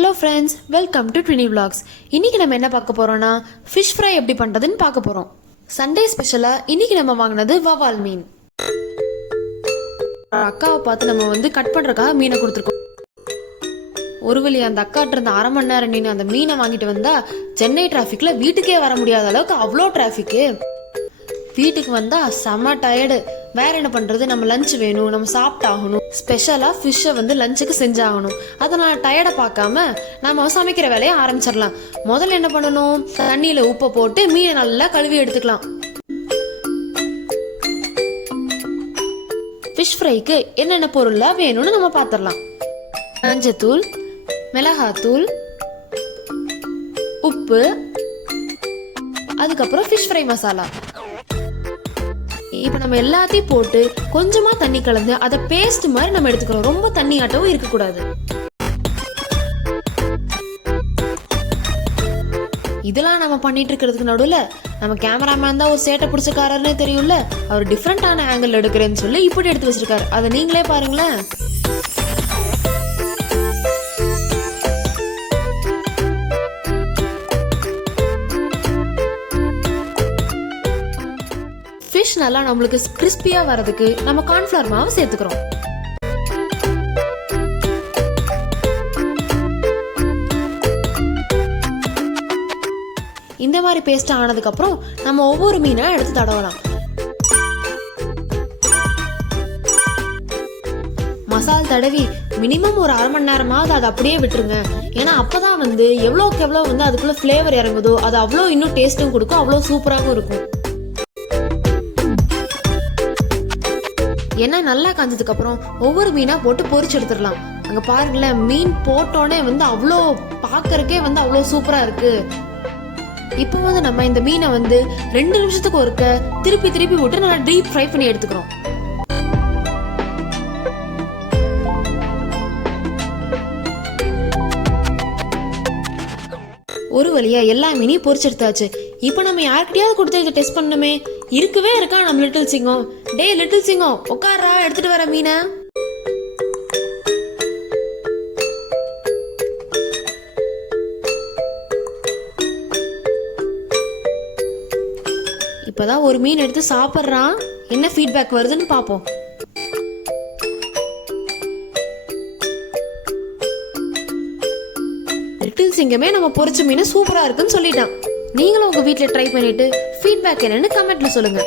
Hello friends welcome to Twini vlogs இன்னைக்கு நம்ம என்ன பார்க்க போறோம்னா ஃபிஷ் ஃப்ரை எப்படி பண்ணுறதுன்னு பார்க்க போறோம். சண்டே ஸ்பெஷலாக இன்னைக்கு நம்ம வாங்கினது வவால் மீன். அக்காவை பார்த்து நம்ம வந்து கட் பண்ணுறக்காக மீனை கொடுத்துருக்கோம். ஒரு வழி அந்த அக்காட்ட இருந்த அரை மணி நேரம் நின்று அந்த மீனை வாங்கிட்டு வந்தா சென்னை டிராஃபிக்ல வீட்டுக்கே வர முடியாத அளவுக்கு அவ்வளோ டிராஃபிக்கு வீட்டுக்கு வந்தா செம்ம டயர்டு வேற என்ன பண்றது? நம்ம லஞ்ச் வேணும் நம்ம சாப்பிட்டாகணும். ஸ்பெஷலா ஃபிஷ்ஷை வந்து லஞ்சுக்கு செஞ்சாகணும். அதனால டயர்டை பார்க்காம நம்ம சமைக்கிற வேலையை ஆரம்பிச்சிடலாம். முதல்ல என்ன பண்ணணும்? தண்ணியில உப்பை போட்டு மீனை நல்லா கழுவி எடுத்துக்கலாம். ஃபிஷ் ஃப்ரைக்கு என்னென்ன பொருள்லாம் வேணும்னு நம்ம பார்த்துடலாம். மஞ்சத்தூள் மிளகாத்தூள் உப்பு அதுக்கப்புறம் ஃபிஷ் ஃப்ரை மசாலா இப்போ நம்ம எல்லாத்தையும் போட்டு கொஞ்சமா தண்ணி கலந்து அதை பேஸ்ட் மாதிரி நம்ம எடுத்துக்கிறோம் ரொம்ப தண்ணி ஆட்டவும் இருக்கக்கூடாது. இதெல்லாம் நம்ம பண்ணிட்டு இருக்கிறதுக்கு நடுவில் நம்ம கேமராமேன் தான் ஒரு சேட்டை பிடிச்சக்காரர்னே தெரியும்ல? அவர் டிஃப்ரெண்டான ஆங்கிள் எடுக்கிறேன்னு சொல்லி இப்படி எடுத்து வச்சிருக்காரு. அதை நீங்களே பாருங்களேன். நல்லா நம்மளுக்கு கிறிஸ்பியாக வரதுக்கு நம்ம கார்ன்ஃப்ளவர் மாவு சேர்த்துக்கிறோம். இந்த மாதிரி பேஸ்ட் ஆனதுக்கப்புறம் நம்ம ஒவ்வொரு மீனை எடுத்து தடவலாம். மசால் தடவி மினிமம் ஒரு அரை மணி நேரமாவது அதை அப்படியே விட்டுருங்க. ஏன்னா அப்பதான் வந்து எவ்வளோக்கு எவ்வளோ வந்து அதுக்குள்ள ஃப்ளேவர் இறங்குதோ அது அவ்வளோ இன்னும் டேஸ்ட்டும் கொடுக்கும் அவ்வளோ சூப்பராகவும் இருக்கும். எண்ணெய் நல்லா காஞ்சதுக்கு அப்புறம் ஒவ்வொரு மீனாக போட்டு பொறிச்சு எடுத்துடலாம். அங்கே பாருங்களேன் மீன் போட்டோன்னே வந்து அவ்வளோ பார்க்கறக்கே வந்து அவ்வளோ சூப்பராக இருக்கு. இப்போ வந்து நம்ம இந்த மீனை வந்து ரெண்டு நிமிஷத்துக்கு ஒருக்க திருப்பி திருப்பி விட்டு நல்லா டீப் ஃப்ரை பண்ணி எடுத்துக்கிறோம். ஒரு வழியா எல்லா மீனையும் பொறிச்செடுத்தாச்சு இப்போ நம்ம யார்கிட்டயாவது கொடுத்து இதை டெஸ்ட் பண்ணணுமே? இருக்கவே இருக்கா நம்ம லிட்டில் சிங்கம். டேய் லிட்டில் சிங்கம் உட்காரா எடுத்துட்டு வர மீனை. இப்பதான் ஒரு மீன் எடுத்து சாப்பிட்றான். என்ன ஃபீட்பேக் வருதுன்னு பார்ப்போம். லிட்டில் சிங்கமே நம்ம பொரிச்ச மீன் சூப்பரா இருக்குன்னு சொல்லிட்டான். நீங்களும் உங்கள் வீட்டில் ட்ரை பண்ணிட்டு ஃபீட்பேக் என்னென்னு கமெண்ட்ல சொல்லுங்க.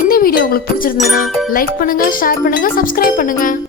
இந்த வீடியோ உங்களுக்கு பிடிச்சிருந்ததுன்னா லைக் பண்ணுங்க ஷேர் பண்ணுங்க சப்ஸ்கிரைப் பண்ணுங்க.